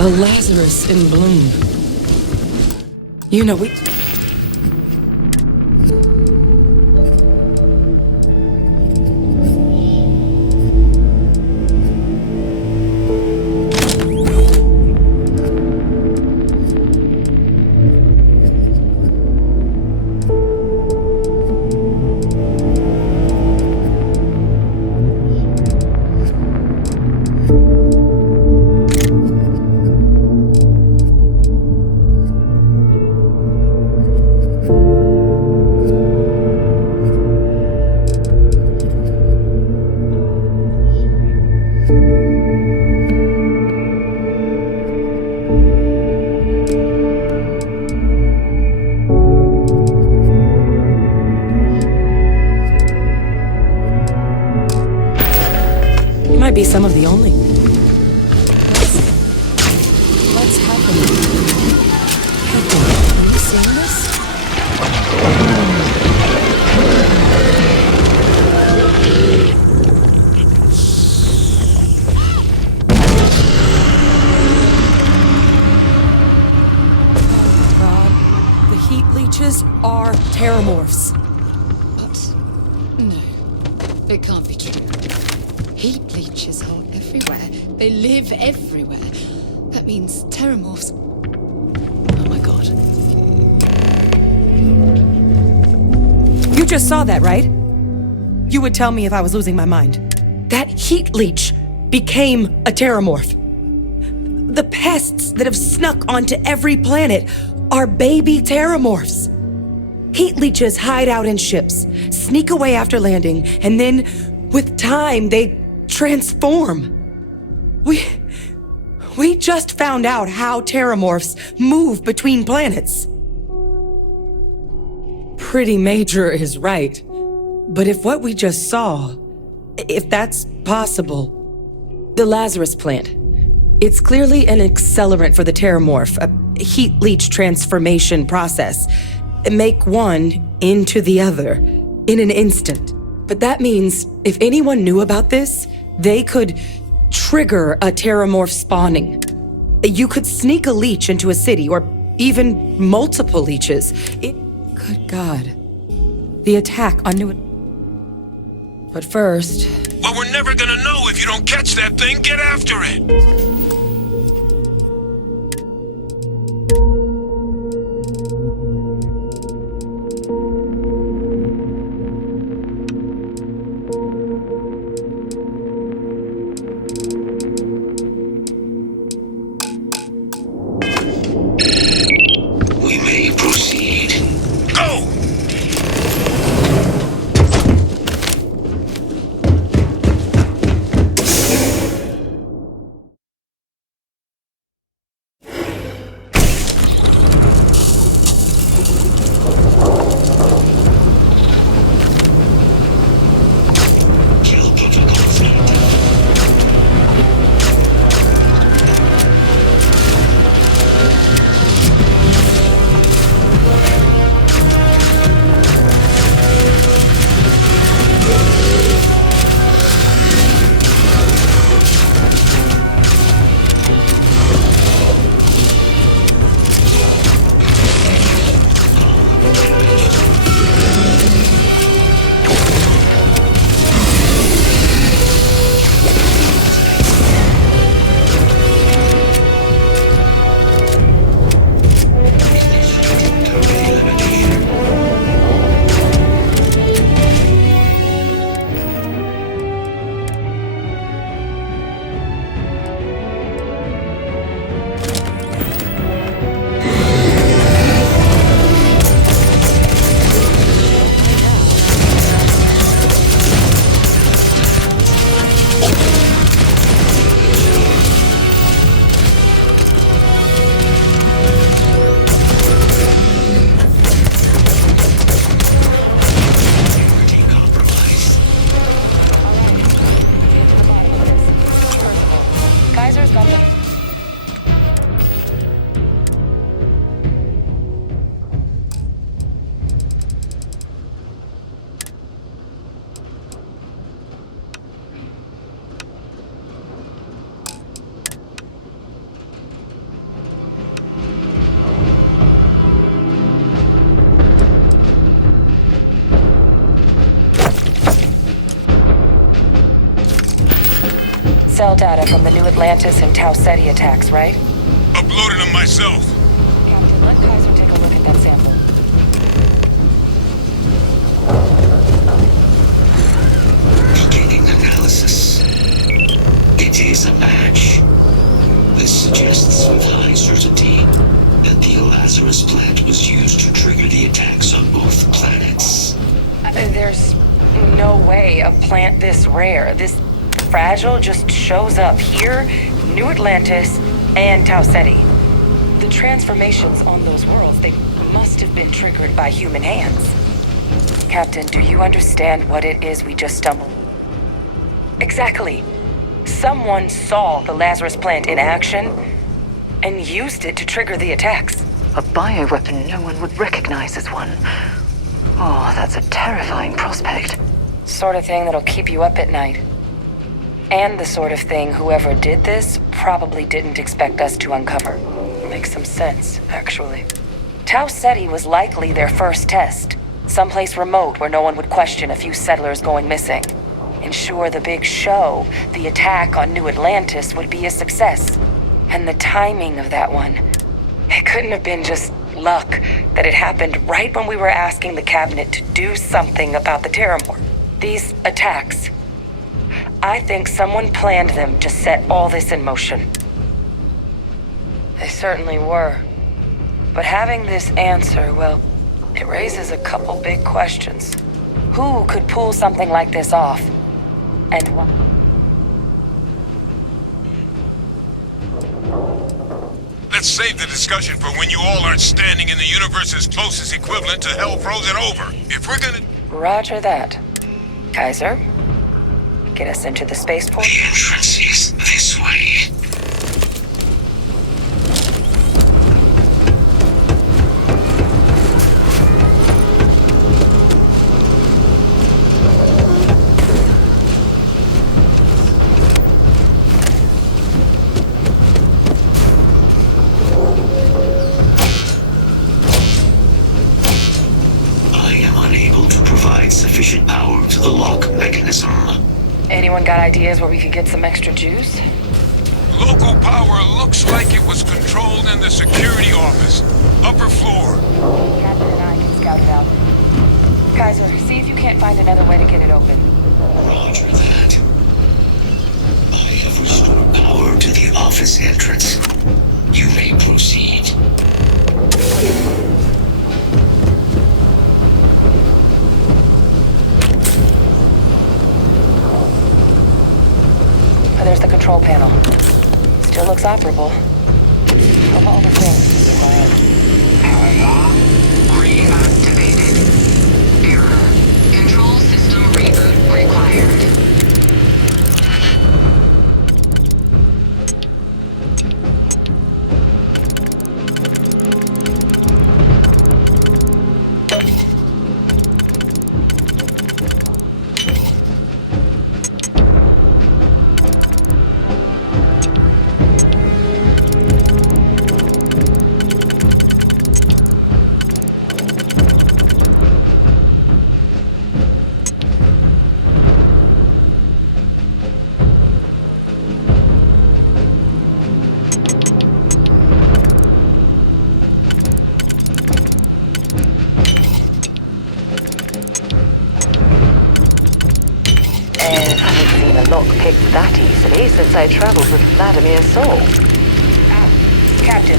A Lazarus in bloom. You know, we... might be some of the only. What's happening? Captain, are you seeing this? Oh God, the heat leeches are terramorphs. What? No, it can't be true. Heat leeches are everywhere. They live everywhere. That means terramorphs. Oh my God. You just saw that, right? You would tell me if I was losing my mind. That heat leech became a terramorph. The pests that have snuck onto every planet are baby terramorphs. Heat leeches hide out in ships, sneak away after landing, and then, with time, they transform. We just found out how terramorphs move between planets. Pretty major is right. But if what we just saw, if that's possible, the Lazarus plant, it's clearly an accelerant for the terramorph, a heat leech transformation process. Make one into the other in an instant. But that means if anyone knew about this, they could trigger a terramorph spawning. You could sneak a leech into a city, or even multiple leeches. Good God. The attack on New... But first... Well, we're never gonna know if you don't catch that thing. Get after it! cell data from the New Atlantis and Tau Ceti attacks, right? Uploaded them myself. Captain, let Kaiser take a look at that sample. Beginning analysis. It is a match. This suggests with high certainty that the Lazarus plant was used to trigger the attacks on both planets. There's no way a plant this rare, this fragile, just shows up here, New Atlantis, and Tau Ceti. The transformations on those worlds, they must have been triggered by human hands. Captain, do you understand what it is we just stumbled? Exactly. Someone saw the Lazarus plant in action and used it to trigger the attacks. A bioweapon no one would recognize as one. Oh, that's a terrifying prospect. Sort of thing that'll keep you up at night. And the sort of thing whoever did this probably didn't expect us to uncover. Makes some sense, actually. Tau Ceti was likely their first test. Someplace remote where no one would question a few settlers going missing. Ensure the big show, the attack on New Atlantis, would be a success. And the timing of that one, it couldn't have been just luck that it happened right when we were asking the cabinet to do something about the Terramorph. These attacks, I think someone planned them to set all this in motion. They certainly were. But having this answer, well, it raises a couple big questions. Who could pull something like this off? And why? Let's save the discussion for when you all aren't standing in the universe's closest equivalent to hell frozen over. If we're gonna... Roger that. Kaiser, get us into the spaceport. The entrance is this way. Sufficient power to the lock mechanism. Anyone got ideas where we could get some extra juice? Local power looks like it was controlled in the security office. Upper floor. Captain and I can scout it out. Kaiser, see if you can't find another way to get it open. Roger that. I have restored power to the office entrance. You may proceed. There's the control panel. Still looks operable. Of all the things, Power reactivated. Error. Control system reboot required. Lockpicked that easily since I traveled with Vladimir's soul. Captain,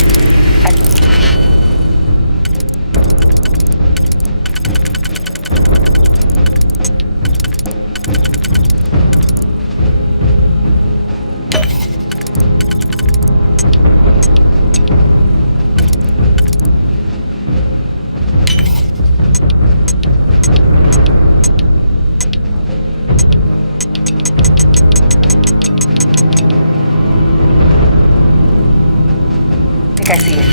I see it.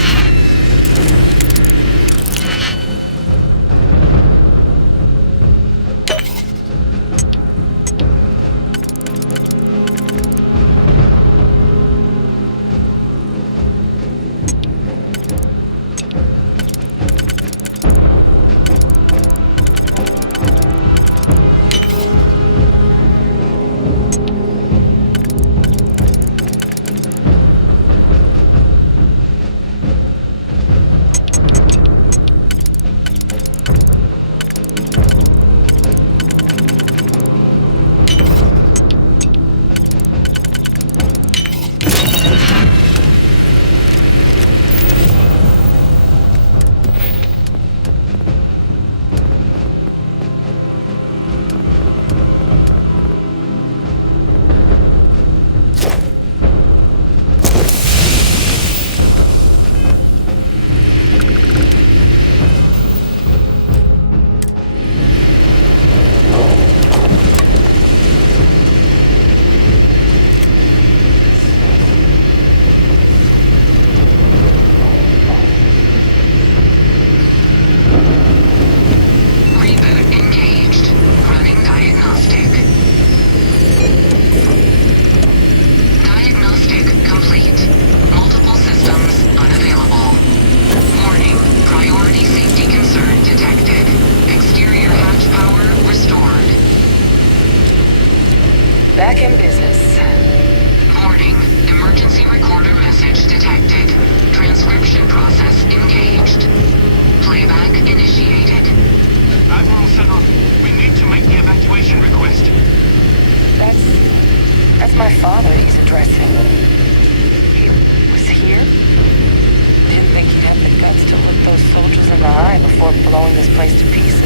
blowing this place to pieces.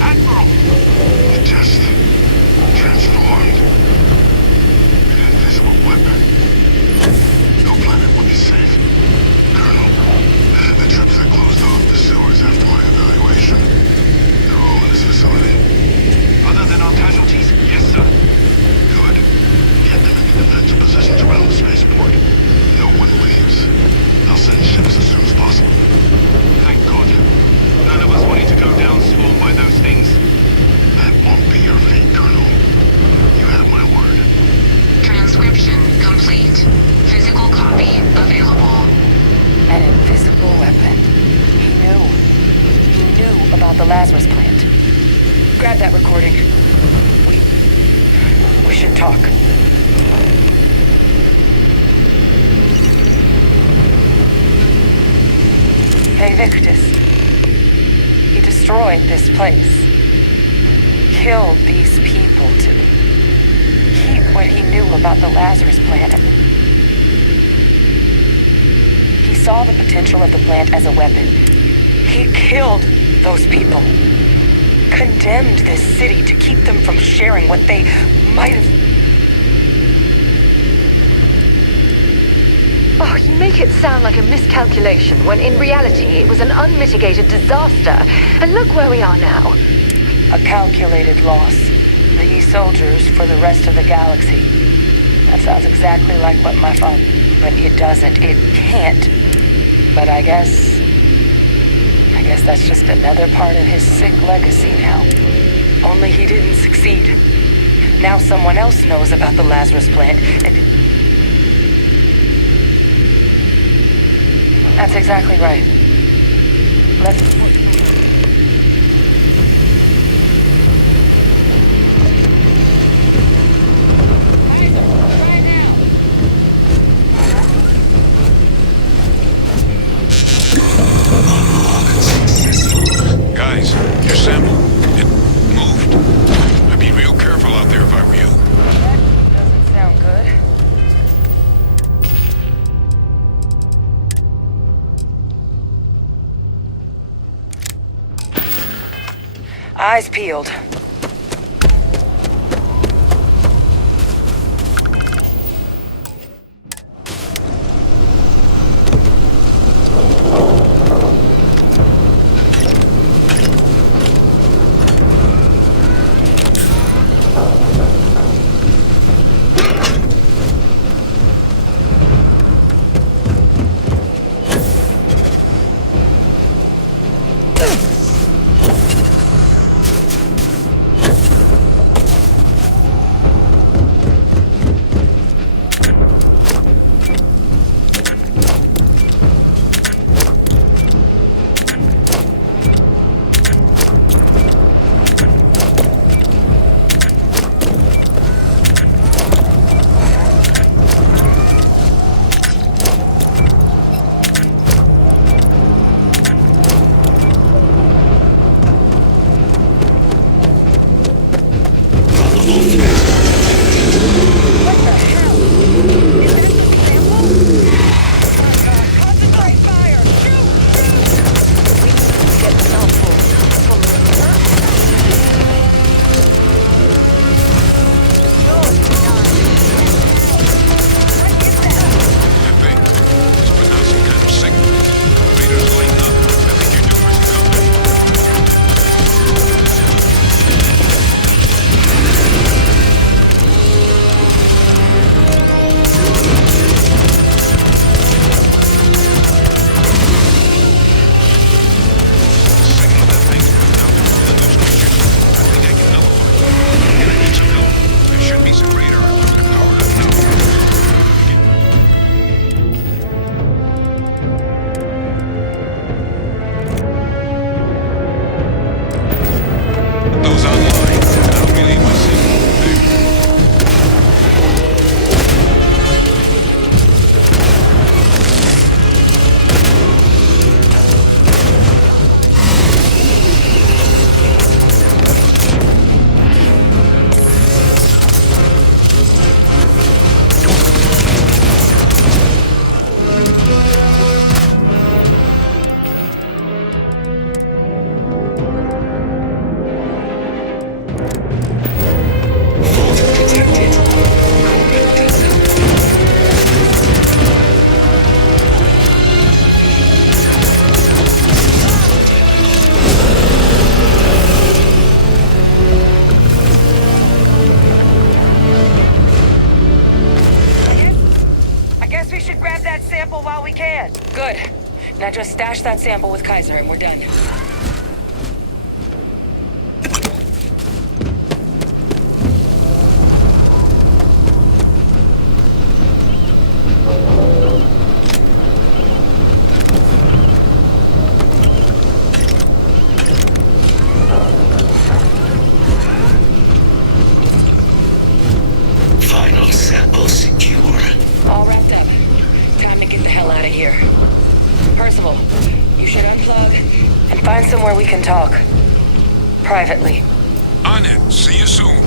Admiral! The test transformed an invisible weapon. No planet would be safe. Colonel, the trips that closed off the sewers after my evaluation, they're all in this facility. Other than our casualties? Yes, sir. Good. Get them into defensive positions around the spaceport. No one leaves. I'll send ships as soon as possible. Thank God. None of us wanting to go down swarmed by those things. That won't be your fate, Colonel. You have my word. Transcription complete. Physical copy available. An invisible weapon. He knew. He knew about the Lazarus plant. Grab that recording. We should talk. Hey, Victus. He destroyed this place. Killed these people to keep what he knew about the Lazarus plant. He saw the potential of the plant as a weapon. He killed those people. Condemned this city to keep them from sharing what they might have. Oh, you make it sound like a miscalculation, when in reality it was an unmitigated disaster. And look where we are now. A calculated loss. These soldiers for the rest of the galaxy. That sounds exactly like what my father... But it doesn't. It can't. But I guess that's just another part of his sick legacy now. Only he didn't succeed. Now someone else knows about the Lazarus plant, and... That's exactly right. Let's... Guys, your sample, it moved. I'd be real careful out there if I were you. That doesn't sound good. Eyes peeled. we should grab that sample while we can. Good. Now just stash that sample with Kaiser and we're done. Final sample secure. All wrapped up. Time to get the hell out of here. Percival, you should unplug and find somewhere we can talk. Privately. On it. See you soon.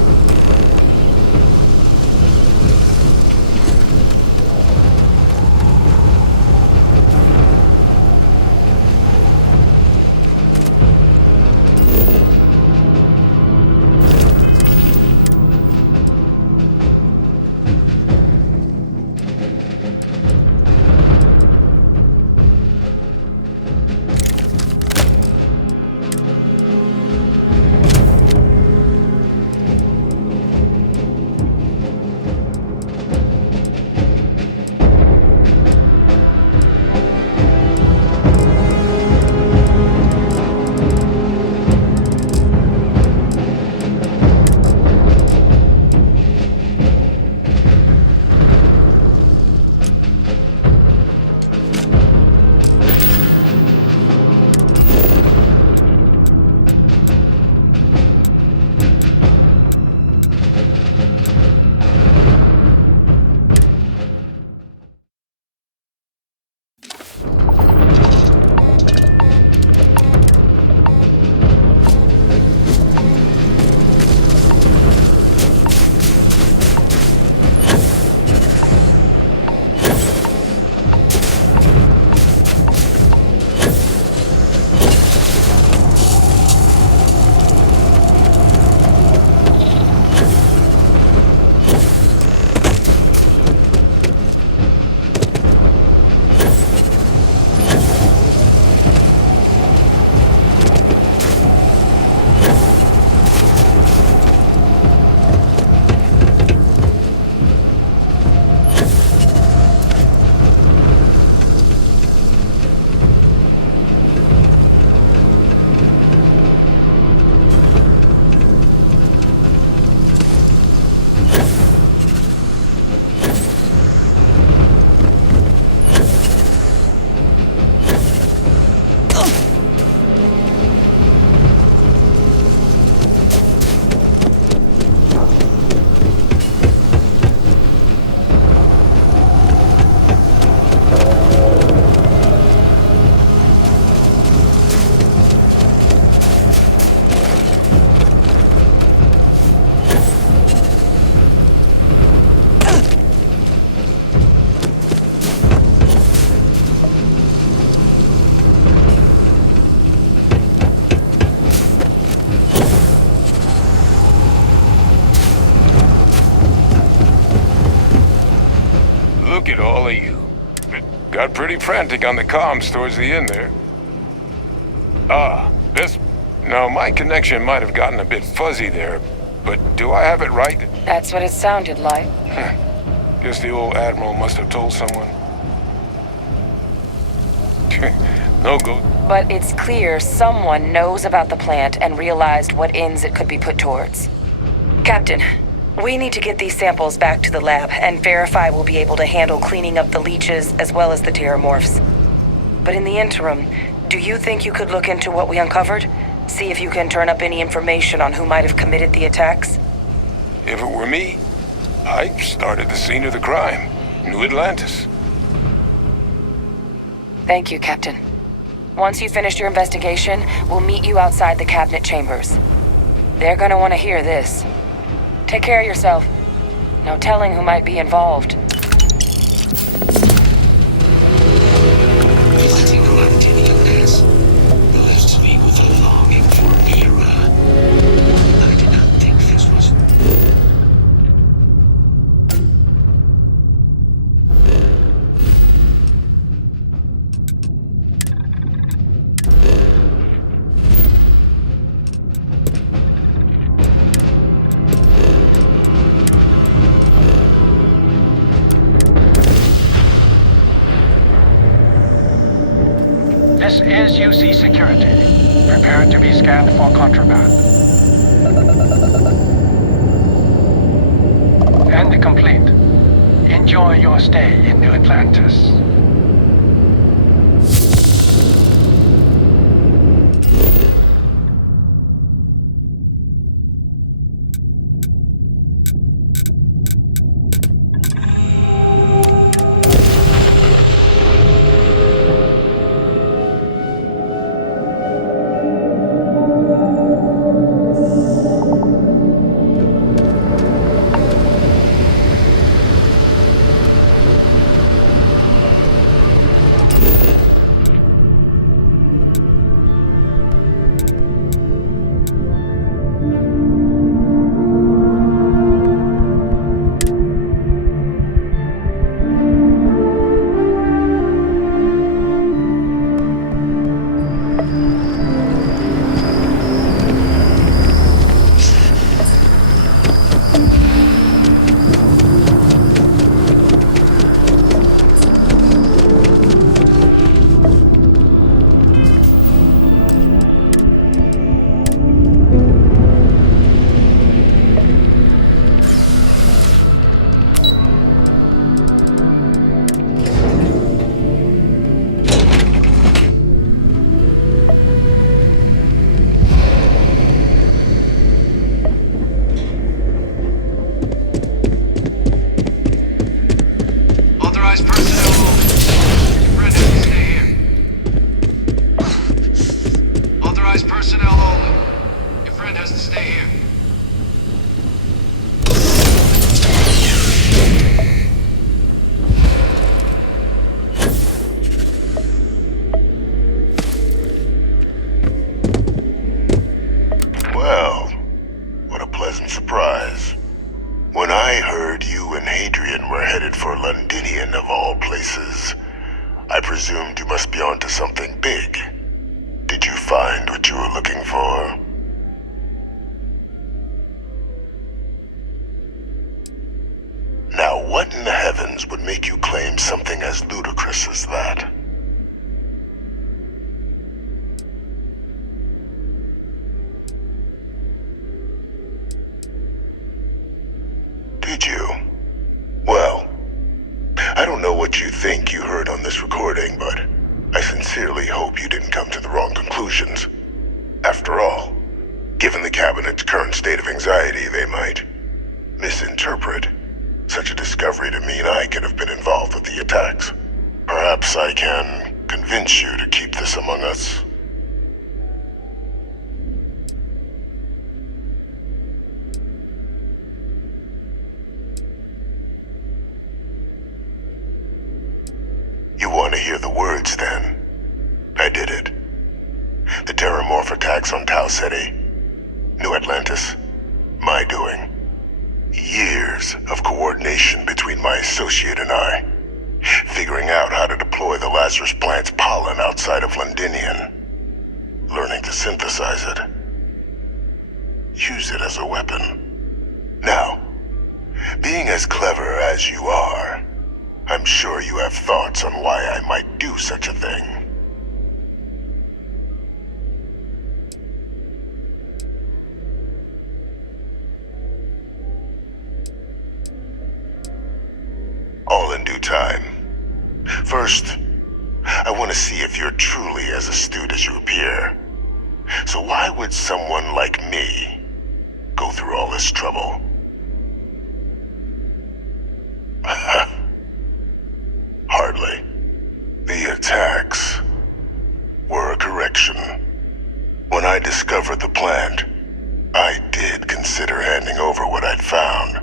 Look at all of you. Got pretty frantic on the comms towards the end there. Now my connection might have gotten a bit fuzzy there, but do I have it right? That's what it sounded like. Guess the old Admiral must have told someone. No go. But it's clear someone knows about the plant and realized what ends it could be put towards. Captain, we need to get these samples back to the lab and verify we'll be able to handle cleaning up the leeches as well as the terramorphs. But in the interim, do you think you could look into what we uncovered? See if you can turn up any information on who might have committed the attacks? If it were me, I'd start at the scene of the crime, New Atlantis. Thank you, Captain. Once you've finished your investigation, we'll meet you outside the cabinet chambers. They're gonna want to hear this. Take care of yourself. No telling who might be involved. Letting Artinian left me with a longing for Mira. I did not think this was... This is UC Security. Prepare to be scanned for contraband. And complete. Enjoy your stay in New Atlantis. I presumed you must be onto something big. Did you find what you were looking for? Now, what in the heavens would make you claim something as ludicrous as that? Did you? Well, I don't know what you think you heard on this recording, but I sincerely hope you didn't come to the wrong conclusions. After all, given the Cabinet's current state of anxiety, they might misinterpret such a discovery to mean I could have been involved with the attacks. Perhaps I can convince you to keep this among us. You want to hear the words, then? I did it. The Terramorph attacks on Tau Ceti, New Atlantis, my doing. Years of coordination between my associate and I, figuring out how to deploy the Lazarus plant's pollen outside of Londinian, learning to synthesize it, use it as a weapon. Now, being as clever as you are, I'm sure you have thoughts on why I might do such a thing. All in due time. First, I want to see if you're truly as astute as you appear. So why would someone like me go through all this trouble? Hardly. The attacks were a correction. When I discovered the plant, I did consider handing over what I'd found,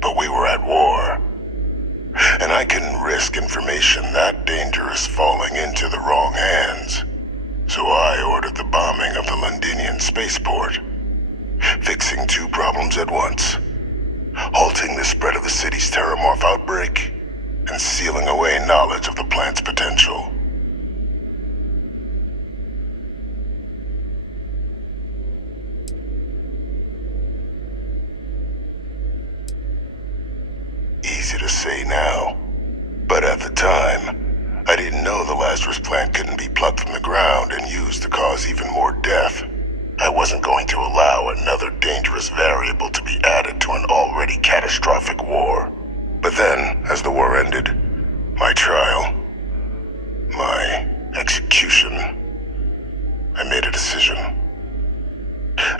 but we were at war. And I couldn't risk information that dangerous falling into the wrong hands. So I ordered the bombing of the Londinian spaceport, fixing two problems at once: halting the spread of the city's Terramorph outbreak, and sealing away knowledge of the plant's potential. Easy to say now, but at the time, I Lazarus plant couldn't be plucked from the ground and used to cause even more death, I wasn't going to allow another dangerous variable to be added to an already catastrophic war. But then, as the war ended, my trial, my execution, I made a decision.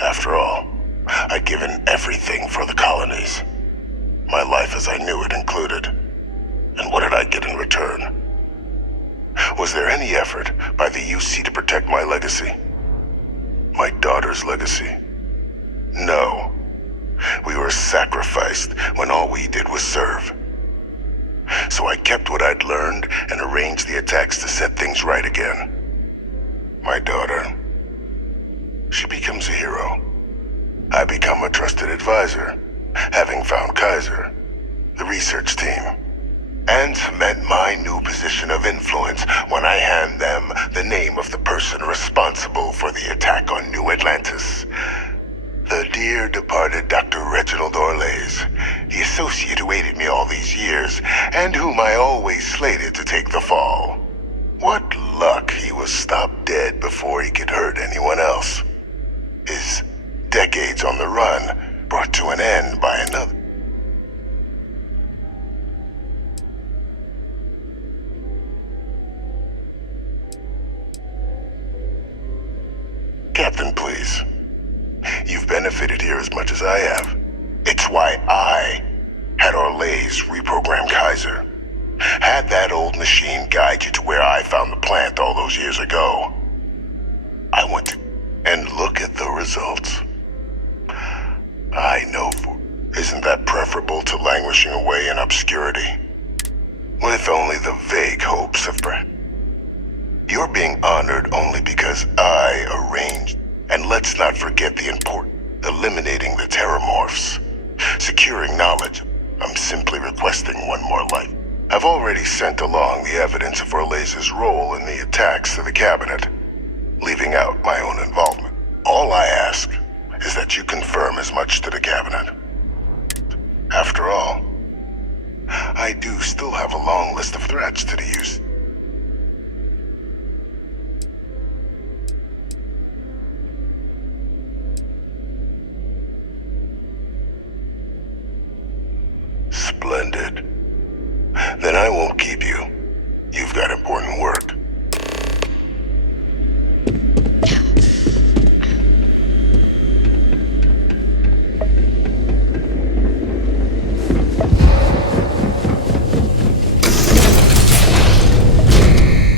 After all, I'd given everything for the colonies. My life as I knew it included. And what did I get in return? Was there any effort by the UC to protect my legacy? My daughter's legacy? No. We were sacrificed when all we did was serve. So I kept what I'd learned and arranged the attacks to set things right again. My daughter, she becomes a hero. I become a trusted advisor, having found Kaiser, the research team, and cement my new position of influence when I hand them the name of the person responsible for the attack on New Atlantis. The dear departed Dr. Reginald Orlays, the associate who aided me all these years, and whom I always slated to take the fall. What luck he was stopped dead before he could hurt anyone else. His decades on the run brought to an end by another. Captain, please. You've benefited here as much as I have. It's why I had Orlays reprogram Kaiser. Had that old machine guide you to where I found the plant all those years ago. I went to... and look at the results. I know for... Isn't that preferable to languishing away in obscurity? With only the vague hopes of... You're being honored only because I arranged. And let's not forget the important... eliminating the terramorphs. Securing knowledge. I'm simply requesting one more life. I've already sent along the evidence of Orlays' role in the attacks to the cabinet, leaving out my own involvement. All I ask is that you confirm as much to the cabinet. After all, I do still have a long list of threats to the use. Splendid. Then I won't keep you. You've got important work.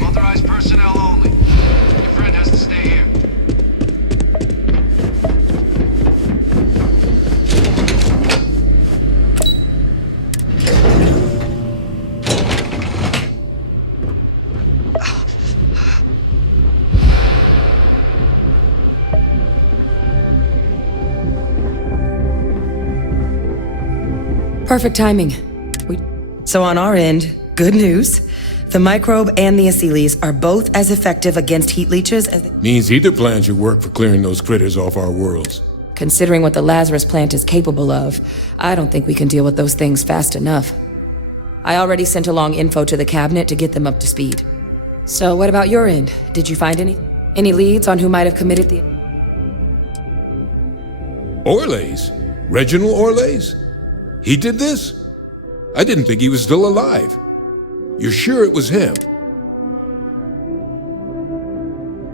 Authorized personnel only. Your friend has to stay here. Perfect timing. So on our end, good news. The microbe and the acyles are both as effective against heat leeches as... Means either plan should work for clearing those critters off our worlds. Considering what the Lazarus plant is capable of, I don't think we can deal with those things fast enough. I already sent along info to the cabinet to get them up to speed. So what about your end? Did you find any leads on who might have committed the... Orlays? Reginald Orlays? He did this? I didn't think he was still alive. You're sure it was him?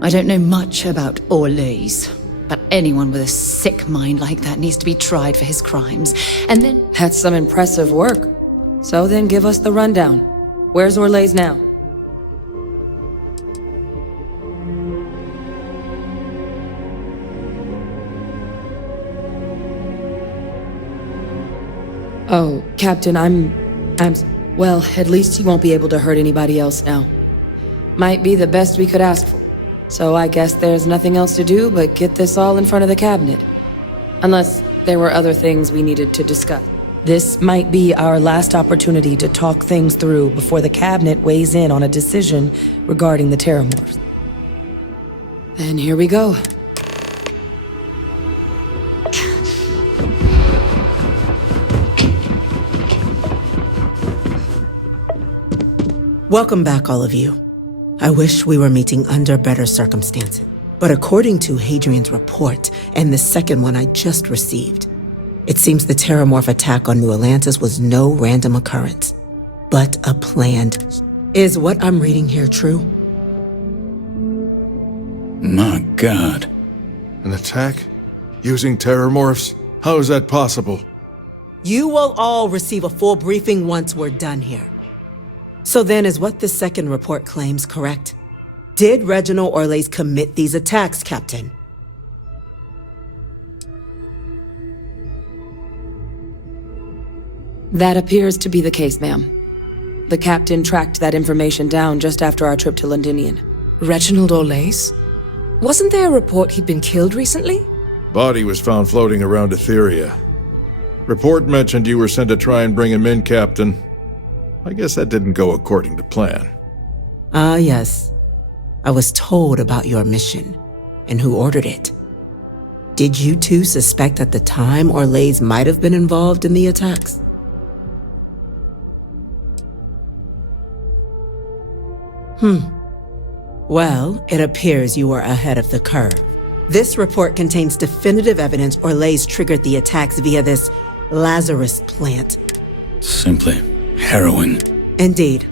I don't know much about Orlays, but anyone with a sick mind like that needs to be tried for his crimes. And then... That's some impressive work. So then give us the rundown. Where's Orlays now? Oh, Captain, well, at least he won't be able to hurt anybody else now. Might be the best we could ask for. So I guess there's nothing else to do but get this all in front of the cabinet. Unless there were other things we needed to discuss. This might be our last opportunity to talk things through before the cabinet weighs in on a decision regarding the terramorphs. Then here we go. Welcome back, all of you. I wish we were meeting under better circumstances. But according to Hadrian's report, and the second one I just received, it seems the Terramorph attack on New Atlantis was no random occurrence, but a planned. Is what I'm reading here true? My God. An attack? Using Terramorphs? How is that possible? You will all receive a full briefing once we're done here. So then, is what the second report claims correct? Did Reginald Orles commit these attacks, Captain? That appears to be the case, ma'am. The captain tracked that information down just after our trip to Londinian. Reginald Orles? Wasn't there a report he'd been killed recently? Body was found floating around Etheria. Report mentioned you were sent to try and bring him in, Captain. I guess that didn't go according to plan. Ah, yes. I was told about your mission and who ordered it. Did you two suspect at the time Orles might have been involved in the attacks? Well, it appears you were ahead of the curve. This report contains definitive evidence Orles triggered the attacks via this Lazarus plant. Simply harrowing. Indeed.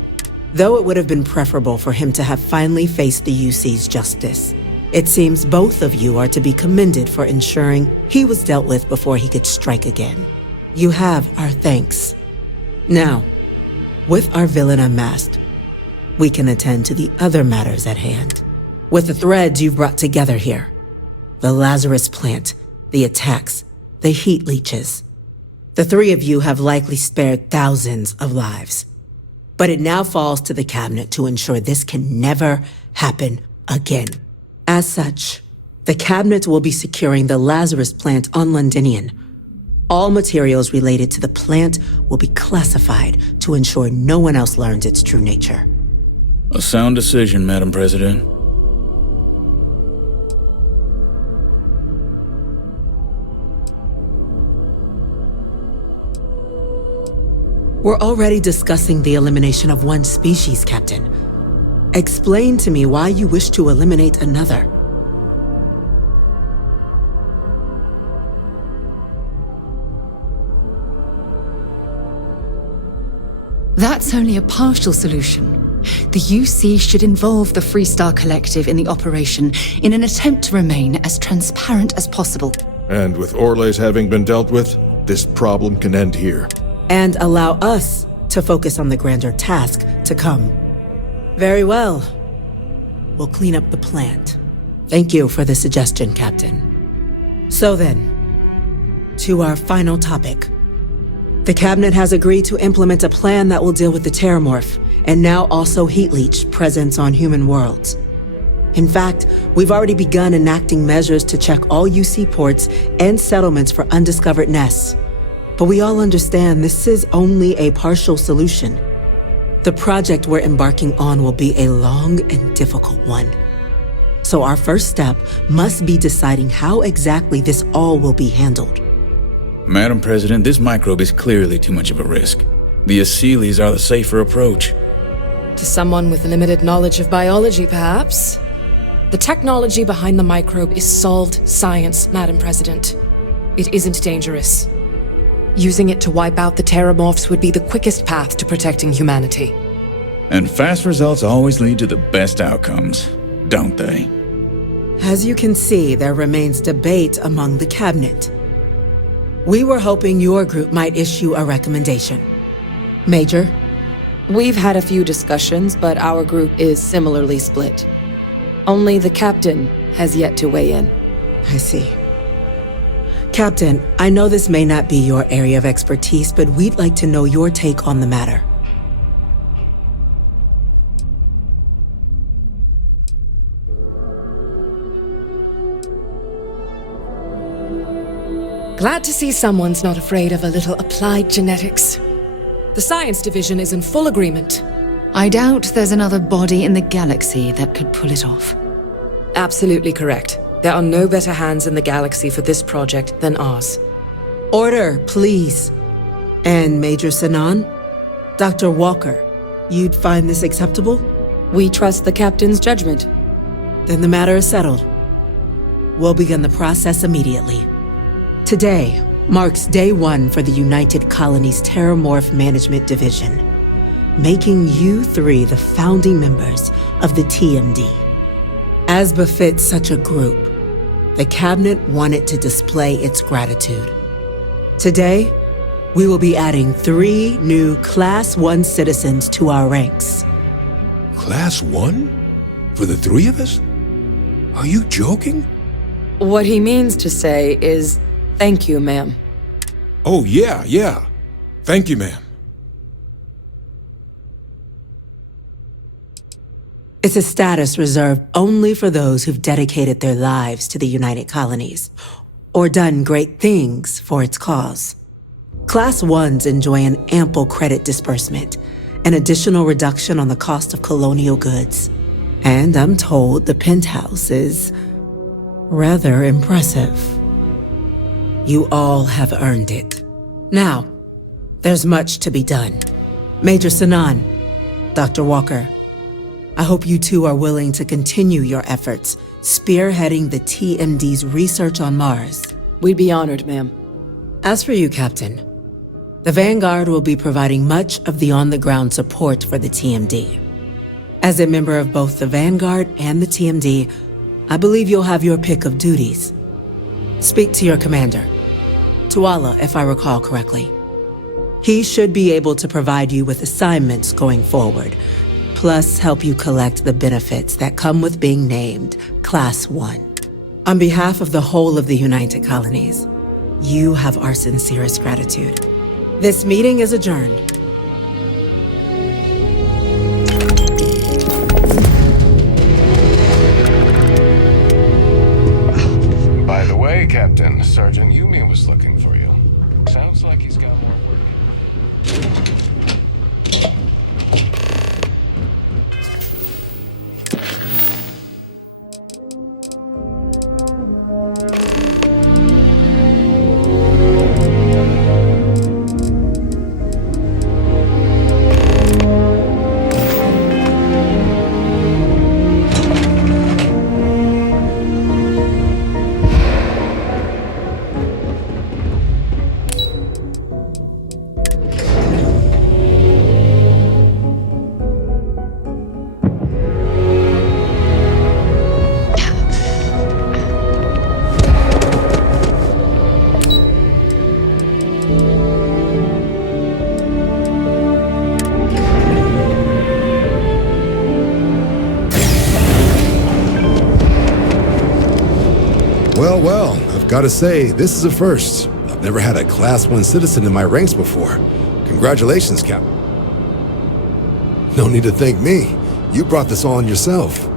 Though it would have been preferable for him to have finally faced the UC's justice. It seems both of you are to be commended for ensuring he was dealt with before he could strike again. You have our thanks. Now, with our villain unmasked, we can attend to the other matters at hand. With the threads you've brought together here, the Lazarus plant, the attacks, the heat leeches, the three of you have likely spared thousands of lives. But it now falls to the cabinet to ensure this can never happen again. As such, the cabinet will be securing the Lazarus plant on Londinian. All materials related to the plant will be classified to ensure no one else learns its true nature. A sound decision, Madam President. We're already discussing the elimination of one species, Captain. Explain to me why you wish to eliminate another. That's only a partial solution. The UC should involve the Freestar Collective in the operation in an attempt to remain as transparent as possible. And with Orles having been dealt with, this problem can end here. And allow us to focus on the grander task to come. Very well. We'll clean up the plant. Thank you for the suggestion, Captain. So then, to our final topic. The Cabinet has agreed to implement a plan that will deal with the Terramorph, and now also Heat Leech presence on human worlds. In fact, we've already begun enacting measures to check all UC ports and settlements for undiscovered nests. But we all understand this is only a partial solution. The project we're embarking on will be a long and difficult one. So our first step must be deciding how exactly this all will be handled. Madam President, this microbe is clearly too much of a risk. The Aseles are the safer approach. To someone with limited knowledge of biology, perhaps? The technology behind the microbe is solved science, Madam President. It isn't dangerous. Using it to wipe out the Terramorphs would be the quickest path to protecting humanity. And fast results always lead to the best outcomes, don't they? As you can see, there remains debate among the Cabinet. We were hoping your group might issue a recommendation. Major? We've had a few discussions, but our group is similarly split. Only the captain has yet to weigh in. I see. Captain, I know this may not be your area of expertise, but we'd like to know your take on the matter. Glad to see someone's not afraid of a little applied genetics. The science division is in full agreement. I doubt there's another body in the galaxy that could pull it off. Absolutely correct. There are no better hands in the galaxy for this project than ours. Order, please. And Major Sinan? Dr. Walker, you'd find this acceptable? We trust the captain's judgment. Then the matter is settled. We'll begin the process immediately. Today marks day one for the United Colonies Terramorph Management Division, making you three the founding members of the TMD. As befits such a group, the Cabinet wanted to display its gratitude. Today, we will be adding 3 new Class 1 citizens to our ranks. Class 1? For the 3 of us? Are you joking? What he means to say is, thank you, ma'am. Oh, yeah. Thank you, ma'am. It's a status reserved only for those who've dedicated their lives to the United Colonies, or done great things for its cause. Class 1s enjoy an ample credit disbursement, an additional reduction on the cost of colonial goods. And I'm told the Penthouse is rather impressive. You all have earned it. Now, there's much to be done. Major Sanan, Dr. Walker, I hope you two are willing to continue your efforts spearheading the TMD's research on Mars. We'd be honored, ma'am. As for you, Captain, the Vanguard will be providing much of the on-the-ground support for the TMD. As a member of both the Vanguard and the TMD, I believe you'll have your pick of duties. Speak to your commander, Tuala, if I recall correctly. He should be able to provide you with assignments going forward, plus help you collect the benefits that come with being named Class 1. On behalf of the whole of the United Colonies, you have our sincerest gratitude. This meeting is adjourned. By the way, Captain, Sergeant Yumi was looking for you. Sounds like he's got more work. Well, I've got to say, this is a first. I've never had a Class 1 citizen in my ranks before. Congratulations, Captain. No need to thank me. You brought this on yourself.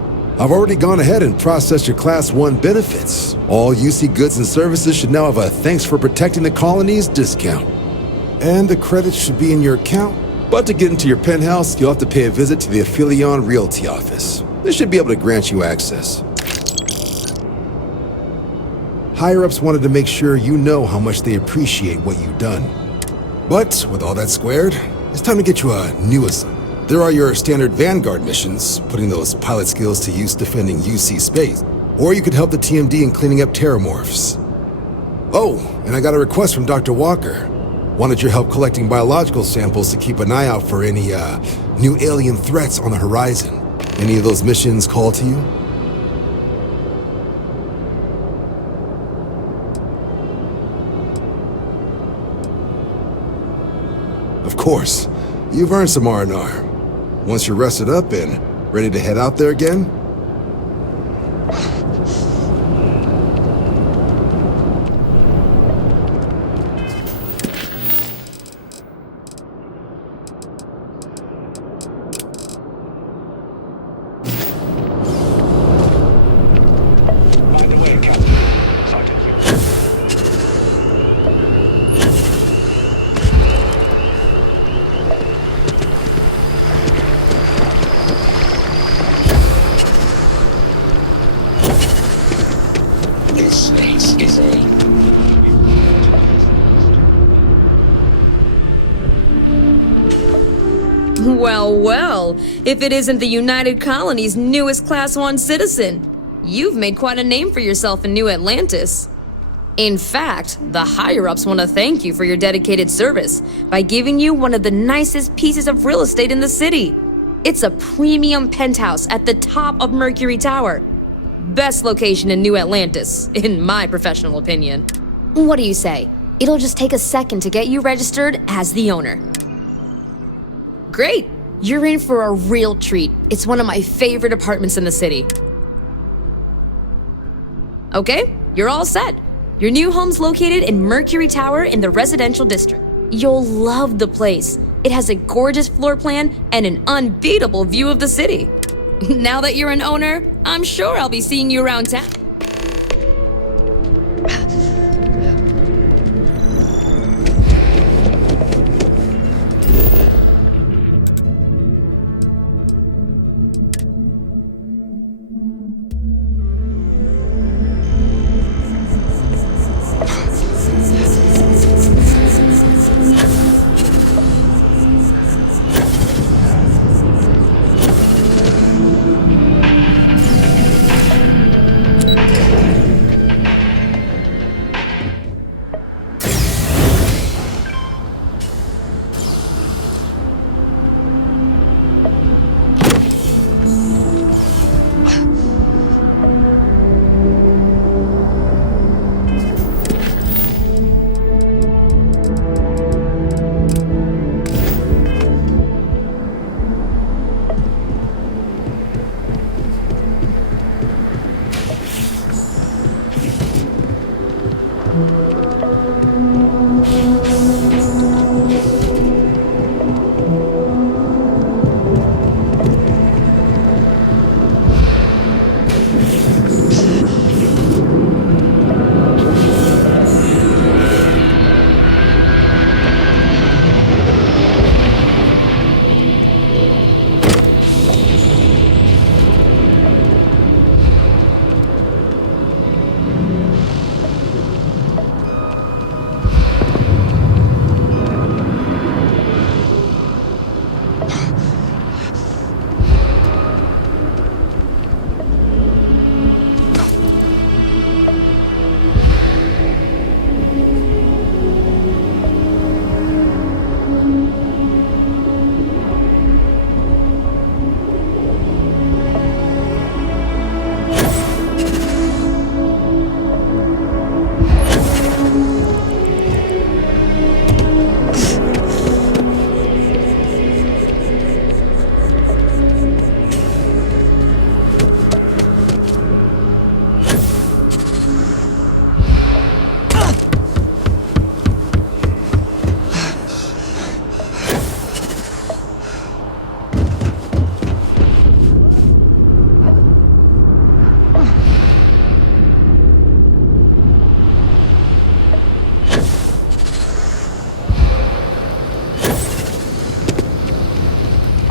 I've already gone ahead and processed your Class 1 benefits. All UC goods and services should now have a thanks for protecting the colonies discount. And the credits should be in your account. But to get into your penthouse, you'll have to pay a visit to the Aphelion Realty office. They should be able to grant you access. Higher-ups wanted to make sure you know how much they appreciate what you've done. But with all that squared, it's time to get you a new assignment. There are your standard Vanguard missions, putting those pilot skills to use defending UC space. Or you could help the TMD in cleaning up terramorphs. Oh, and I got a request from Dr. Walker. Wanted your help collecting biological samples to keep an eye out for any, new alien threats on the horizon. Any of those missions call to you? Of course. You've earned some R&R. Once you're rested up and ready to head out there again, Well, if it isn't the United Colony's newest Class 1 citizen, you've made quite a name for yourself in New Atlantis. In fact, the higher-ups want to thank you for your dedicated service by giving you one of the nicest pieces of real estate in the city. It's a premium penthouse at the top of Mercury Tower. Best location in New Atlantis, in my professional opinion. What do you say? It'll just take a second to get you registered as the owner. Great! You're in for a real treat. It's one of my favorite apartments in the city. Okay, you're all set. Your new home's located in Mercury Tower in the residential district. You'll love the place. It has a gorgeous floor plan and an unbeatable view of the city. Now that you're an owner, I'm sure I'll be seeing you around town.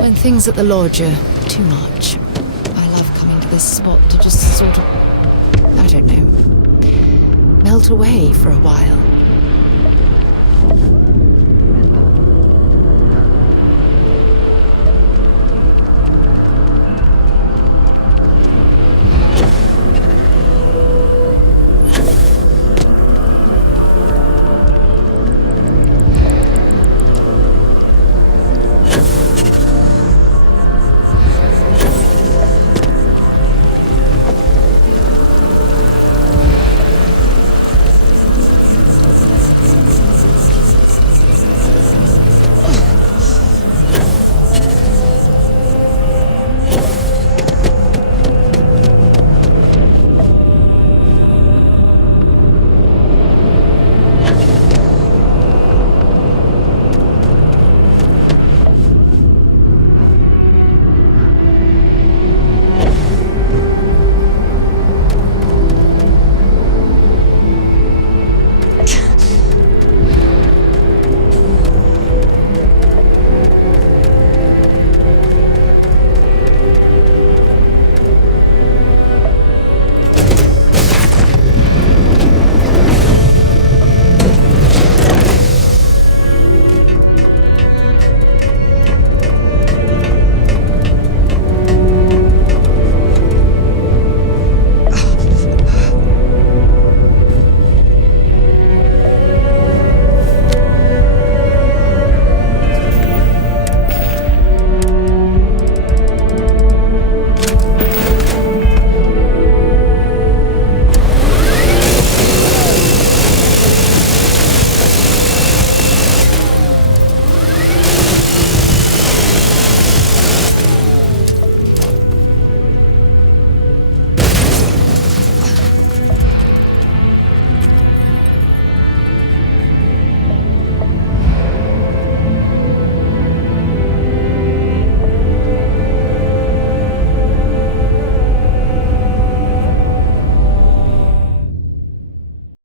When things at the lodge are too much, I love coming to this spot to just sort of, I don't know, melt away for a while.